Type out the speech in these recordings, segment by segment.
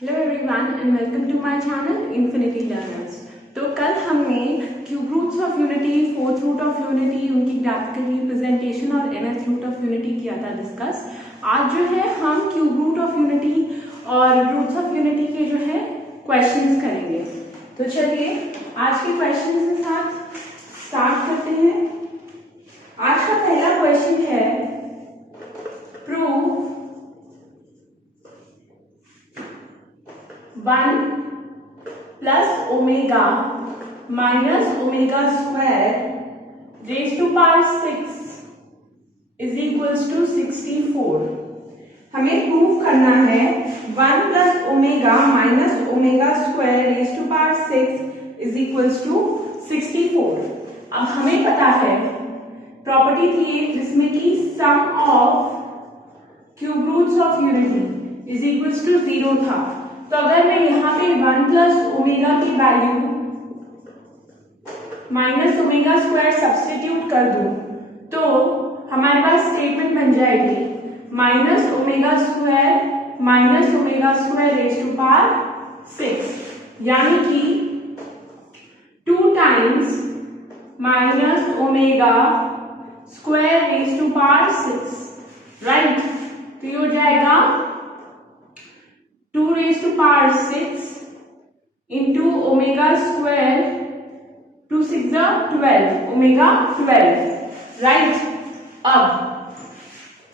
Hello everyone and welcome to my channel infinity learners. तो कल हमने cube roots of unity, fourth root of unity, उनकी graphical representation और nth root of unity किया था discuss. आज जो है हम क्यूब रूट ऑफ यूनिटी और रूट्स ऑफ यूनिटी के जो है क्वेश्चंस करेंगे। तो चलिए आज के क्वेश्चंस के साथ स्टार्ट करते हैं। आज का पहला क्वेश्चन है prove 1 plus omega minus omega square raise to power 6 is equals to 64। हमें प्रूव करना है 1 plus omega minus omega square raise to power 6 is equals to 64। अब हमें पता है प्रॉपर्टी थी एक जिसमें कि sum of cube roots of unity is equals to 0 था। तो अगर मैं यहाँ पे 1 प्लस ओमेगा की value minus omega square substitute कर दूं तो हमारे पास स्टेटमेंट बन जाएगी minus omega square raise to power 6, यानी कि 2 times minus omega square raise to power 6, right. तो ये हो जाएगा 2 raised to power 6 into omega square, 2 6 12 omega 12, right। अब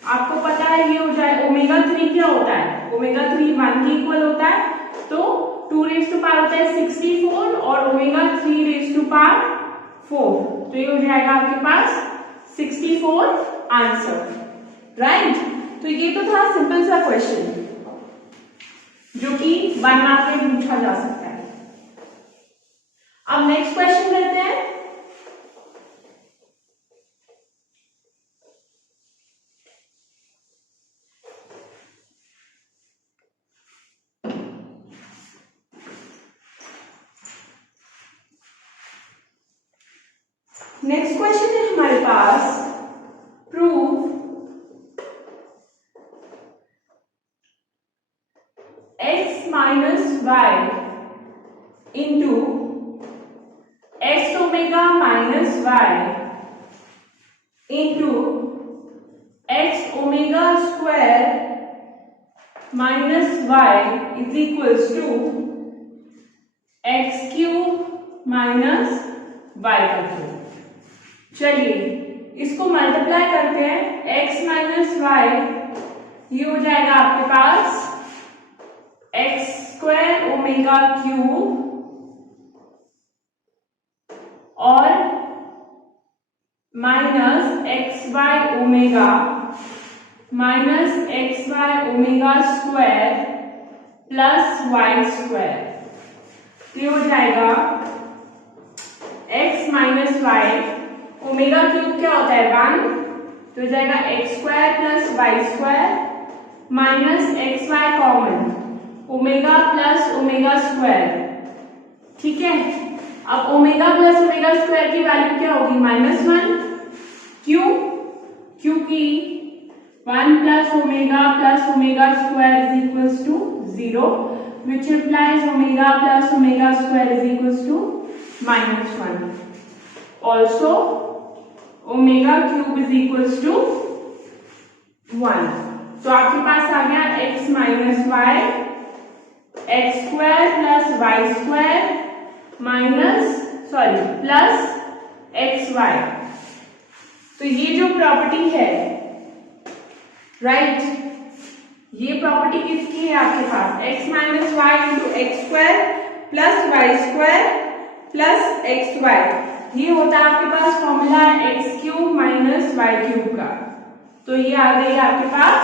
आपको पता है ये हो जाए ओमेगा 3 क्या होता है, ओमेगा 3 1 के इक्वल होता है। तो 2 raised to power होता है 64 और ओमेगा 3 raised to power 4, तो ये हो जाएगा आपके पास 64 आंसर, राइट। तो ये तो था सिंपल सा क्वेश्चन जो कि 1 मार्क में पूछा जा सकता है। अब नेक्स्ट क्वेश्चन करते हैं। नेक्स्ट क्वेश्चन है हमारे पास prove x minus y into x omega minus y into x omega square minus y is equals to x cube minus y का क्यूब। चलिए इसको मल्टीप्लाई करते हैं, x माइनस y ये हो जाएगा आपके पास एक्स स्क्वायर ओमेगा क्यूब और minus x y omega square plus Y square. ये हो जाएगा x minus y, omega cube क्या होता है 1, तो हो जाएगा x square plus Y square minus x y common omega plus omega square, ठीक है। अब ओमेगा प्लस ओमेगा स्क्वायर की वैल्यू क्या होगी -1, क्यों? क्योंकि 1 plus omega square is equals to 0 which implies omega plus omega square is equals to -1. Also omega cube is equals to 1। तो आपके पास आ गया x minus y x square plus Y square plus x y. तो ये जो property है, right, ये प्रॉपर्टी किसकी है आपके पास, X minus Y into X square plus Y square plus x Y. ये होता है आपके पास formula X cube minus Y cube का। तो ये आ गई आपके पास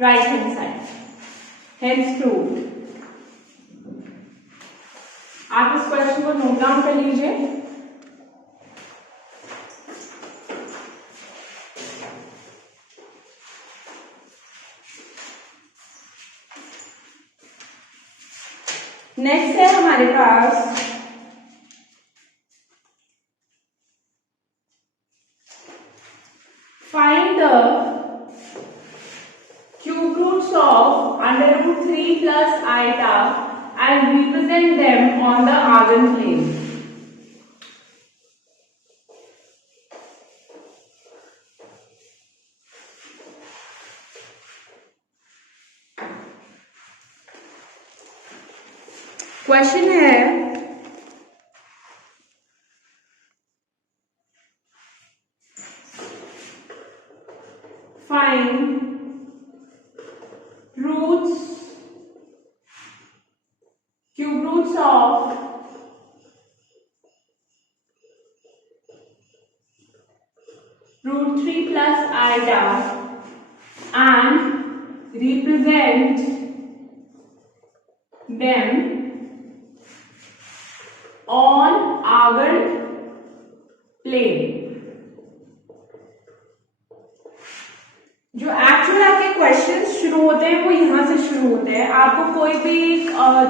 right hand side, hence proved. आप इस क्वेश्चन को नोट डाउन कर लीजिए। नेक्स्ट है हमारे पास find the cube roots of √3 3 plus iota and represent them on the Argand plane. Question है find cube roots of root 3 plus iota and represent them on Argand plane. जो actual आपके question शुरू होते हैं वो यहाँ से शुरू होते हैं। आपको कोई भी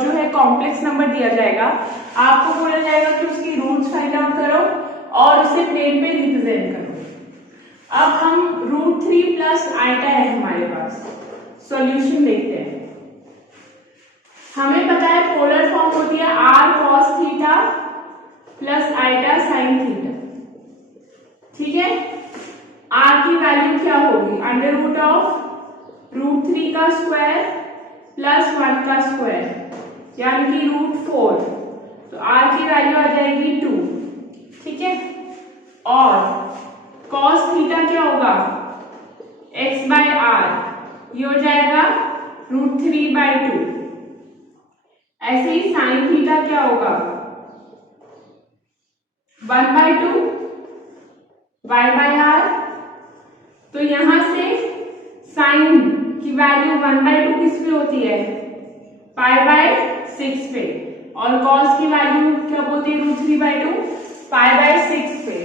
जो है कॉम्प्लेक्स नंबर दिया जाएगा, आपको बोला जाएगा कि उसकी रूट्स फाइंड आउट करो और उसे प्लेन पे रिप्रेजेंट करो। अब हम रूट 3 प्लस आइटा है हमारे पास, सॉल्यूशन देखते हैं। हमें पता है पोलर फॉर्म होती है r cos theta plus iota sine theta, ठीक है। r की वैल्यू क्या होगी, अंडर रूट ऑफ रूट 3 का स्क्वायर प्लस 1 का स्क्वायर यानी कि रूट 4, तो r की वैल्यू आ जाएगी 2, ठीक है। और cos थीटा क्या होगा, x बाय r, ये हो जाएगा रूट 3 बाय 2। ऐसे ही साइन थीटा क्या होगा, 1 बाय 2 y बाय r। तो यहां से साइन की वैल्यू 1 बाय 2 किस पे होती है, पाई बाय 6 पे, और कॉस की वैल्यू क्या होती है, रूट 3 बाय 2 पाई बाय 6 पे।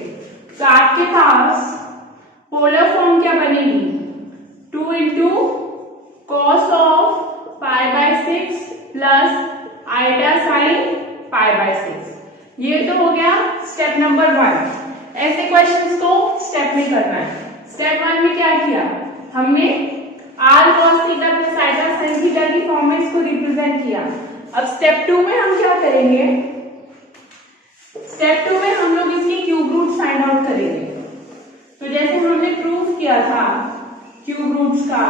तो आपके पास पोलर फॉर्म क्या बनेगी, 2 into cos of pi by 6 plus iota sine pi by 6। ये तो हो गया स्टेप नंबर 1। ऐसे क्वेश्चंस को स्टेप में करना है। स्टेप 1 में क्या किया हमने, r cos theta plus iota sine theta की फॉर्म में इसको रिप्रेजेंट किया। अब स्टेप 2 में हम क्या करेंगे, स्टेप 2 में हम लोग इसकी क्यूब रूट फाइंड आउट करेंगे। तो जैसे हमने प्रूफ किया था क्यूब रूट्स का,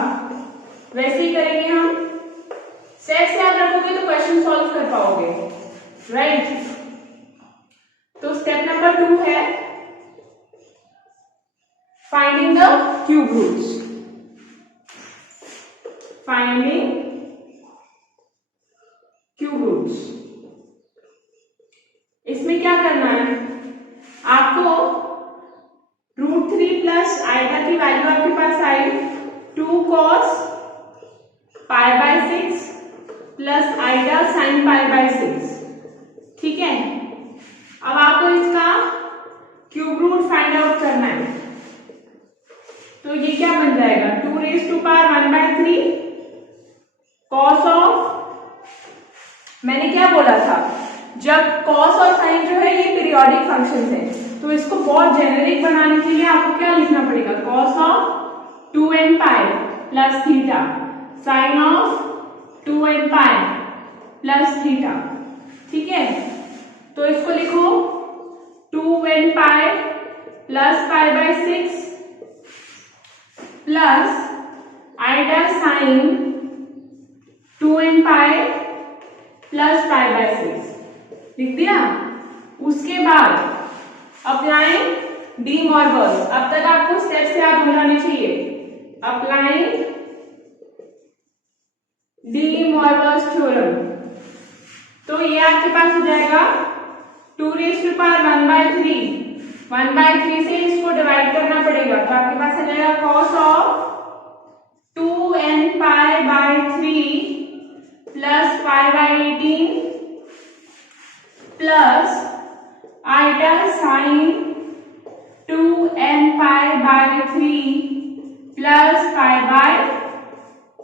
वैसे ही करेंगे हम। स्टेप्स याद रखोगे तो क्वेश्चन सॉल्व कर पाओगे, राइट। तो स्टेप नंबर 2 है finding the cube roots, finding cube roots। इसमें क्या करना है, आपको रूट 3 प्लस आइटा की वैल्यू आपके पास आई 2 cos pi by 6 plus iota sine pi by 6, ठीक है। अब आपको इसका क्यूब रूट फाइंड आउट करना है। तो ये क्या बन जाएगा, 2 raise to power 1 by 3 cos of, मैंने क्या बोला था, जब कॉस और साइन जो है ये पीरियोडिक फंक्शंस हैं, तो इसको बहुत जेनेरिक बनाने के लिए आपको क्या लिखना पड़ेगा, cos of 2n pi plus theta sine of 2n pi plus theta, ठीक है। तो इसको लिखो 2n pi plus pi by 6 plus iota sine 2n pi plus pi by 6 लिख दिया। उसके बाद अप्लाइंग डी मॉर्गन्स, अब तक आपको स्टेप्स याद हो जाने चाहिए। अप्लाइंग डी मॉर्गन्स थ्योरम, तो ये आपके पास हो जाएगा 2 raise to power 1 by 3, 1 by 3 से इसको डिवाइड करना पड़ेगा, तो आपके पास आ जाएगा cos of 2n pi by 3 plus pi by 18 plus iota sine 2n pi by 3 plus pi by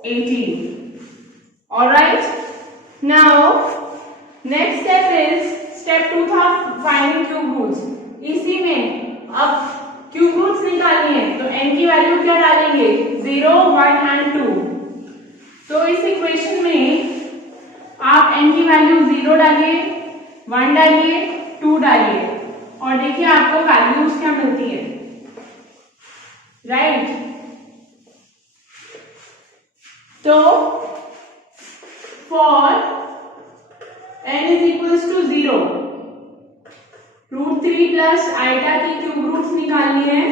18। Alright, now next step is, step 2 था फाइंडिंग क्यूब रूट्स। इसी में अब क्यूब रूट्स निकालनी है, तो n की वैल्यू क्या डालेंगे, 0, 1 एंड 2। तो इस इक्वेशन में आप n की वैल्यू 0 डालिए, 1 डालिए, 2 डालिए और देखिए आपको वैल्यूज क्या मिलती है, राइट। तो for n is equals to 0, √3 plus iota की क्यूब रूट्स निकालनी है।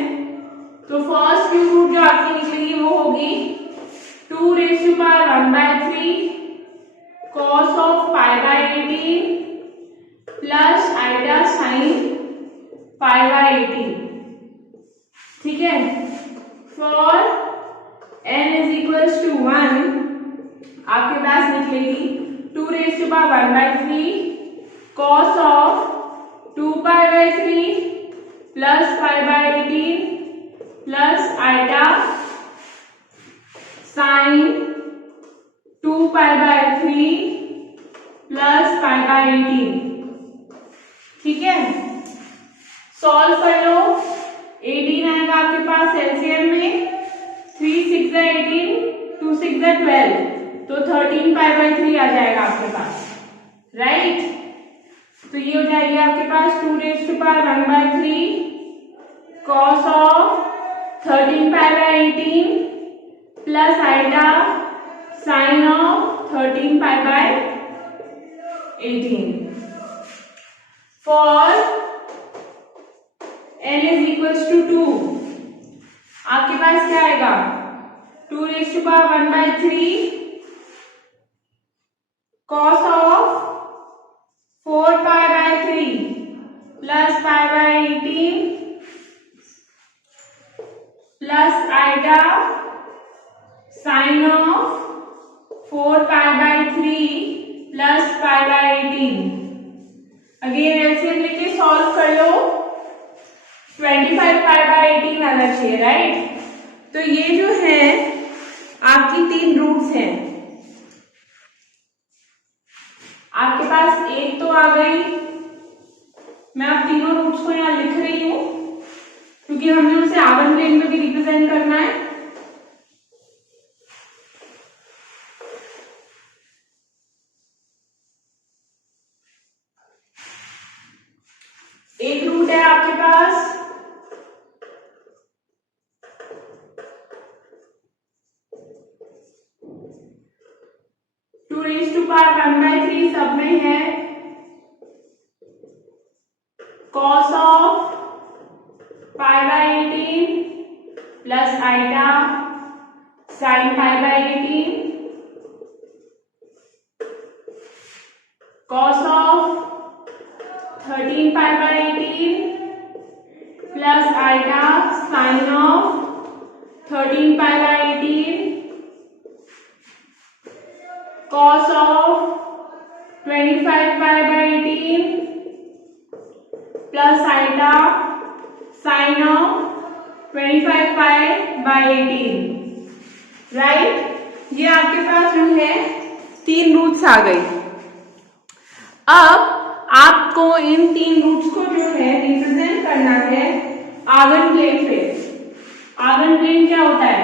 तो फर्स्ट क्यूब रूट जो आपकी निकलेगी वो होगी 2⁻⁴ cos of π/18 plus iota sine π/18, ठीक है। For n is equals to 1 आपके पास निकलेगी 2⁻⁴ cos of 2π/3 plus π/18 plus iota sine 2π/3 plus π/18, ठीक है। सॉल्व कर लो, 18 आएगा आपके पास एलसीएम में, 3 6 18, 2 6 12, तो 13 π/3 आ जाएगा आपके पास, राइट। तो ये हो जाएगी आपके पास 2⁻⁴ cos of 13 π/18 plus iota sine of 13 π/18। For n is equals to 2 आपके पास क्या आएगा, 2⁻⁴ cos of 4π/3 plus π/18 plus iota sine of 4π/3 plus π/18। Again LCM लेके सॉल्व कर लो, 25 π/18 आना चाहिए, राइट। तो ये जो है आपकी 3 रूट्स हैं, आपके पास एक तो आ गई, मैं अब तीनों रूट्स को यहां लिख रही हूं क्योंकि हमें उसे आवन प्लेन में भी रिप्रेजेंट करना है। एक रूट है आपके पास 2⁻⁴ सब में है cos of π/18 plus iota sine π/18 cos of 13 π/18 plus iota sine of 13 π/18 cos of 25 π/18 plus iota sine of 25 π/18, right. ये आपके पास जो है 3 रूट्स आ गई। अब आपको इन 3 रूट्स को जो है रिप्रेजेंट करना है आवन प्लेन पे। आवन प्लेन क्या होता है,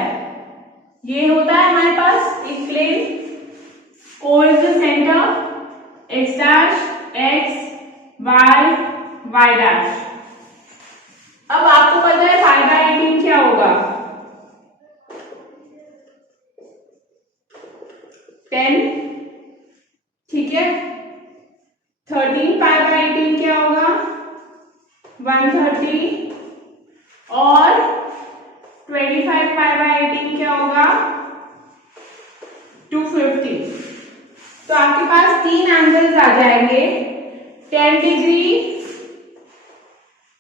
ये होता है हमारे पास एक plane, O is the centre, x dash x y y dash. अब आपको पता है π/18 क्या होगा, 10, ठीक है। 13 π/18 क्या होगा, 130 और 25 π/18 क्या होगा, 250। तो आपके पास 3 एंगल्स आ जाएंगे, 10 डिग्री,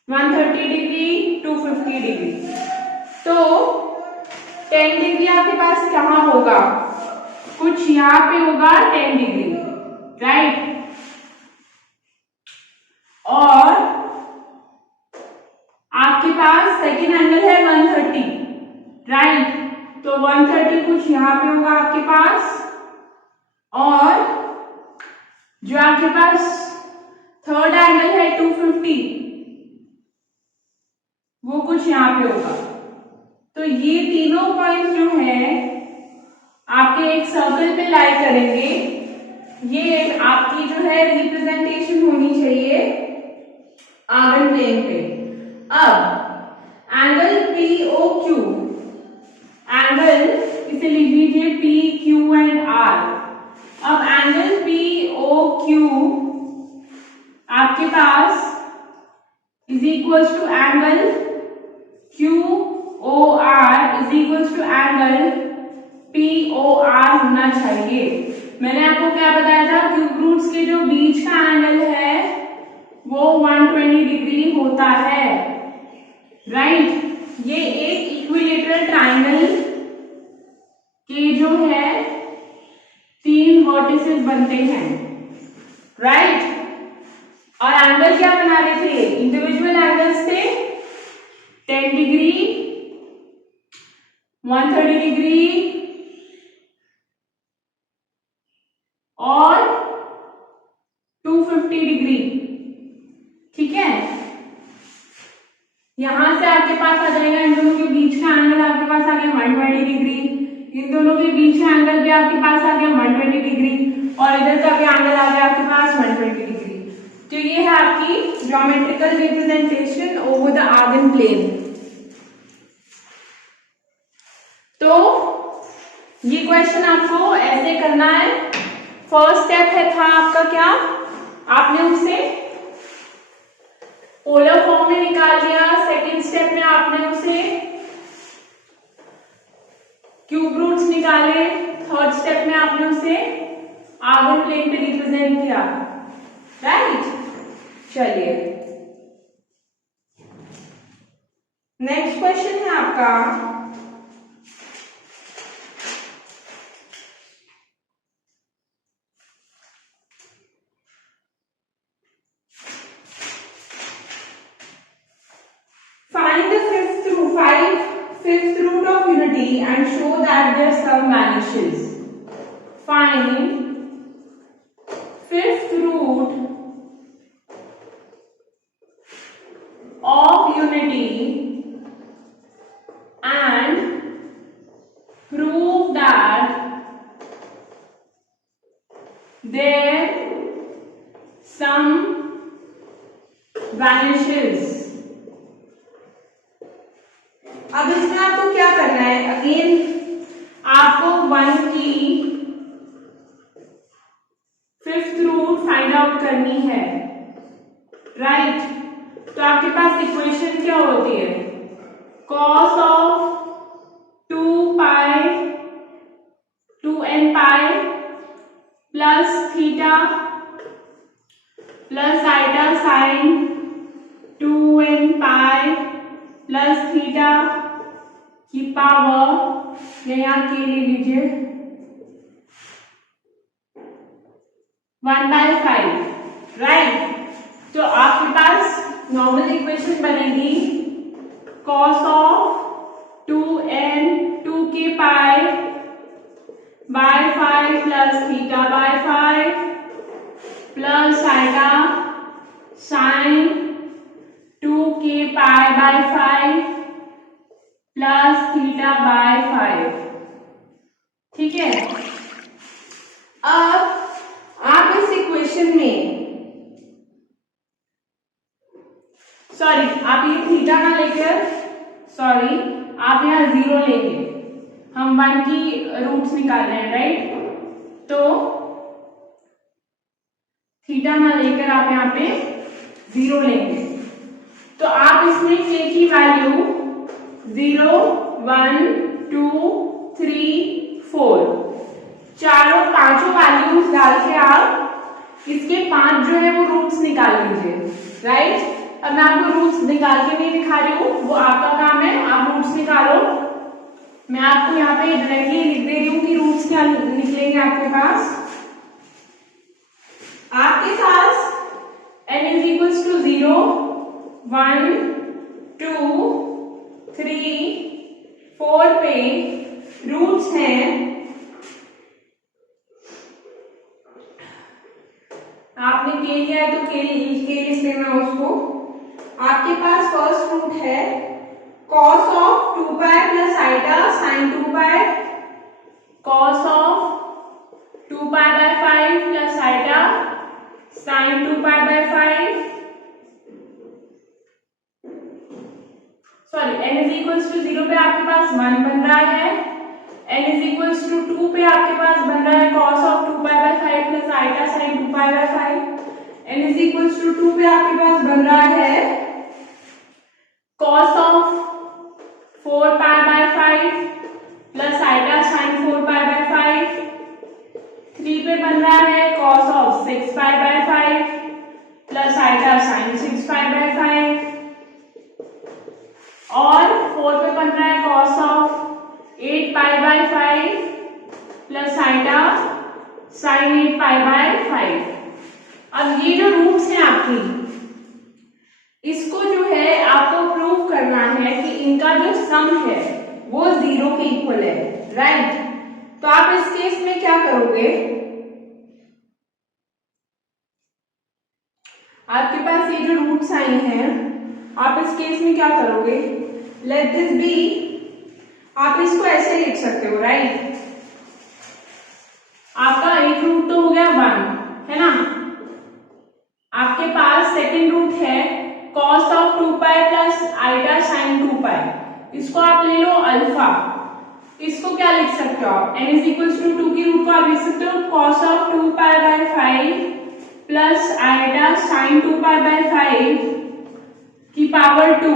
130 डिग्री, 250 डिग्री। तो 10 डिग्री आपके पास कहाँ होगा, कुछ यहाँ पे होगा 10 डिग्री, राइट। और आपके पास सेकेंड एंगल है 130, राइट। तो 130 कुछ यहाँ पे होगा आपके पास, और जो आपके पास थर्ड एंगल है 250 वो कुछ यहाँ पे होगा। तो ये तीनों पॉइंट्स जो है आपके एक सर्कल पे लाई करेंगे। ये आपकी जो है रिप्रेजेंटेशन होनी चाहिए आर्गन प्लेन पे। अब एंगल POQ, एंगल इसे लिख लीजिए PQ एंड R। अब एंगल POQ आपके पास is equals to angle QOR is equals to angle POR होना चाहिए। मैंने आपको क्या बताया था, क्यूब रूट्स के जो बीच का एंगल है वो 120 डिग्री होता है, राइट। ये एक इक्विलेटरल ट्रायंगल के जो है 3 वर्टिसेस बनते हैं, राइट। और एंगल क्या बना रहे थे, इंडिविजुअल एंगल्स थे 10 डिग्री, 130 डिग्री और 250 डिग्री, ठीक है। यहां से आपके पास आ जाएगा, इन दोनों के बीच का एंगल आपके पास आ गया 120 डिग्री, इन दोनों के बीच का एंगल भी आपके पास आ गया 120 डिग्री, और इधर का भी एंगल आ गया आपके पास 120 डिग्री। तो ये है आपकी geometrical representation over the Argand plane. तो ये क्वेश्चन आपको ऐसे करना है। फर्स्ट स्टेप है था आपका क्या, आपने उसे पोलर फॉर्म में निकाल लिया। सेकंड स्टेप में आपने उसे क्यूब रूट्स निकाले। थर्ड स्टेप में आपने उसे आर्गन प्लेन पे रिप्रेजेंट किया, राइट। चलिए नेक्स्ट क्वेश्चन है आपका find the fifth root of unity and show that their sum vanishes. Find fifth root of unity and prove that their sum vanishes. अब इसमें आपको क्या करना है, अगेन आपको 1 की फिफ्थ रूट फाइंड आउट करनी है, राइट। तो आपके पास इक्वेशन क्या होती है, cos of 2n pi plus theta plus iota sine 2n pi plus theta की पावर, यहाँ के ले लीजिए 1/5, राइट। तो आपके पास नॉर्मल इक्वेशन बनेगी cos of 2k pi by 5 plus theta by 5 plus आएगा sine 2k pi by 5 plus theta by 5, ठीक है। अब आप इस इक्वेशन में, सॉरी आप ये थीटा ना लेकर, सॉरी आप यहाँ 0 लेंगे, हम 1 की रूट्स निकाल रहे हैं, राइट। तो थीटा ना लेकर आप यहाँ पे 0 लेंगे। तो आप इसमें k की वैल्यू 0, 1, 2, 3, 4 पांचों वैल्यूज डाल के आप इसके 5 जो है वो रूट्स निकाल लीजिए, राइट। अब मैं आपको रूट्स निकाल के नहीं दिखा रही हूँ, वो आपका काम है, आप रूट्स निकालो। मैं आपको यहाँ पे डायरेक्टली लिख दे रही हूँ कि रूट्स क्या निकलेंगे आपके पास। आपके पास n इज इक्वल्स टू 0, 1, 2, 3, 4 पे रूट्स हैं, आपने के लिया है तो के लिख लेना उसको। आपके पास फर्स्ट रूट है cos of 2 pi plus iota sine 2 pi cos of 2 pi by 5 plus eta sin 2 pi by 5, sorry n is equals to 0 पे आपके पास 1 बन रहा है, n इज इक्वल्स टू 2 पे आपके पास बन रहा है cos of 2 pi by 5 plus eta sin 2 pi by 5, n is equals to 2 पे आपके पास बन रहा है cos of 4 pi by 5 plus eta sin 4 pi by 5, 3 पे बन रहा है cos of 6 pi by 5 plus eta sin 6 pi by 5, और 4 पे बन रहा है cos of 8 pi by 5 plus eta sin 8 pi by 5। अब ये जो रूट्स हैं आपकी, इसको जो है आपको प्रूव करना है कि इनका जो सम है वो 0 के इक्वल है, राइट। तो आप इस केस में क्या करोगे, आपके पास ये जो रूट्स आई हैं, आप इस केस में क्या करोगे, लेट दिस बी, आप इसको ऐसे लिख सकते हो, राइट। आपका एक रूट तो हो गया 1, है ना, आपके पास सेकंड रूट है cos of 2 pi plus eta sin 2 pi, इसको आप ले लो अल्फा, इसको क्या लिख सकते हो आप, n इज इक्वल्स टू 2 की रूट को आप लिख सकते हो cos of 2 pi by 5 plus eta sin 2 pi by 5 की पावर 2।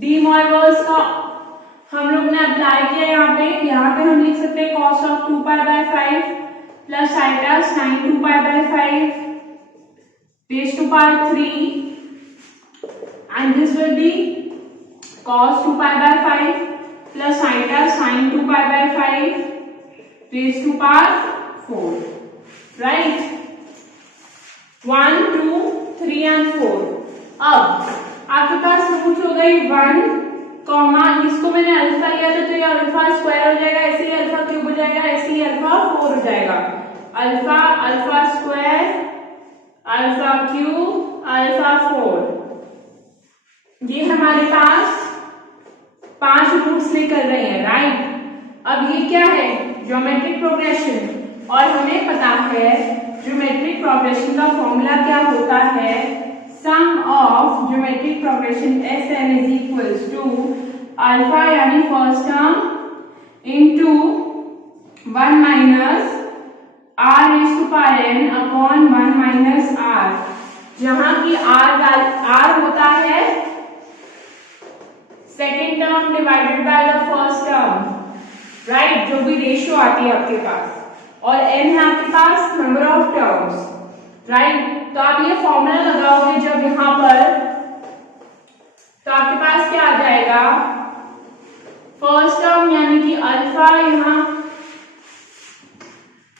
डी मॉर्गन्स का हम लोग ने अप्लाई किया यहाँ पे हम लिख सकते हैं cos of 2 pi by 5 plus eta sin 2 pi by 5 raised to power 3, and this will be cos 2 pi by 5 plus eta sin 2 pi by 5 raised to power 4, right। 1, 2, 3 and 4। अब आपके पास रूट हो गई 1, इसको मैंने अल्फा लिया था तो ये अल्फा स्क्वायर हो जाएगा, ऐसे ही अल्फा क्यूब हो जाएगा, ऐसे ही अल्फा 4 हो जाएगा, alpha alpha square alpha cube alpha 4। ये हमारे पास 5 रूट्स लेकर रहे हैं, राइट। अब ये क्या है, ज्योमेट्रिक प्रोग्रेशन, और हमें पता है ज्योमेट्रिक प्रोग्रेशन का फॉर्मूला क्या होता है, sum of geometric progression Sm is equals to alpha यानी first term into 1 minus r raised to power n upon 1 minus r, जहां की r होता है second term divided by the first term, right, जो भी रेशियो आती है आपके पास, और n है आपके पास नंबर ऑफ टर्म्स, राइट। तो आप ये फॉर्मूला लगाओगे जब यहां पर, तो आपके पास क्या आ जाएगा, फर्स्ट टर्म यानी कि अल्फा यहाँ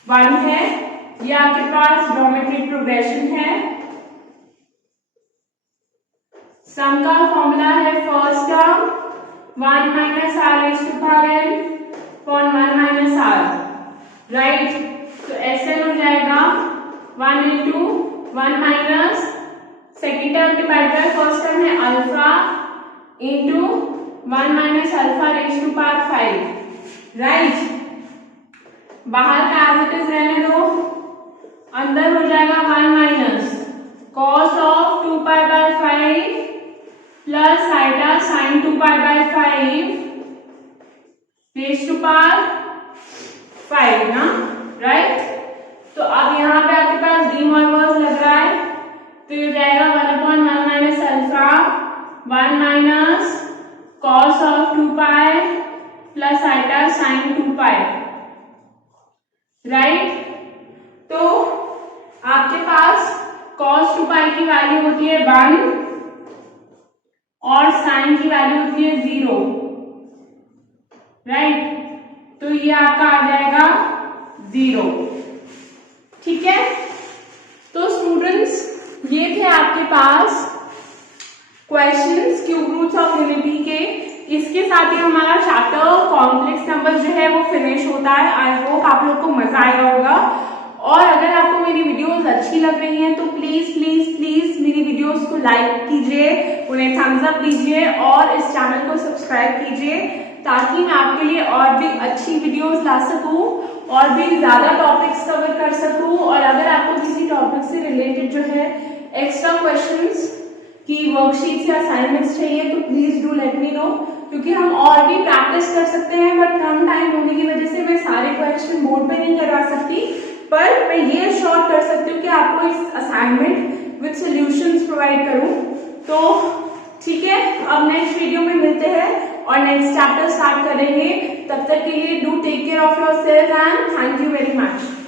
1 है, ये आपके पास ज्योमेट्रिक प्रोग्रेशन है, सम का फॉर्मूला है first term 1 minus r raised to power n upon 1 minus r, right. तो ऐसे हो जाएगा 1 into 1 minus second term divide by first term है alpha into 1 minus alpha raise to power 5, right. बाहर का एज इट इज रहने दो, अंदर हो जाएगा 1 minus cos of 2 pi by 5 plus iota sine 2 pi by 5 raise to power 5 ना, right. तो अब यहाँ पे आपके पास डी मॉर्गन्स लग रहा है, तो ये जाएगा 1/1 minus alpha 1 minus cos of 2 pi plus iota sine 2 pi, right. तो आपके पास cos 2 पाई की वैल्यू होती है 1 और साइन की वैल्यू होती है 0, राइट। तो ये आपका आ जाएगा 0, ठीक है। तो स्टूडेंट्स ये थे आपके पास questions cube roots of unity के। इसके साथ ही हमारा चैप्टर कॉम्प्लेक्स नंबर जो है वो फिनिश होता है। आई होप आप लोग को मजा आएगा होगा, और अगर आपको मेरी वीडियोस अच्छी लग रही हैं तो प्लीज प्लीज प्लीज मेरी वीडियोस को लाइक कीजिए, उन्हें थम्स अप दीजिए और इस चैनल को सब्सक्राइब कीजिए ताकि मैं आपके लिए और भी अच्छी वीडियोस ला सकूं और भी ज्यादा टॉपिक्स कवर कर सकूं। और अगर आपको किसी टॉपिक से रिलेटेड जो है एक्स्ट्रा क्वेश्चंस की वर्कशीट्स या असाइनमेंट्स चाहिए तो please do let me know, क्योंकि हम और भी प्रैक्टिस कर सकते हैं, बट कम टाइम होने की वजह से मैं सारे क्वेश्चन बोर्ड पे नहीं करवा सकती, पर मैं ये श्योर कर सकती हूँ कि आपको इस असाइनमेंट विद सॉल्यूशंस प्रोवाइड करूँ। तो ठीक है, अब नेक्स्ट वीडियो में मिलते हैं और नेक्स्ट चैप्टर स्टार्ट करेंगे। तब तक के लिए do take care of yourself and thank you very much.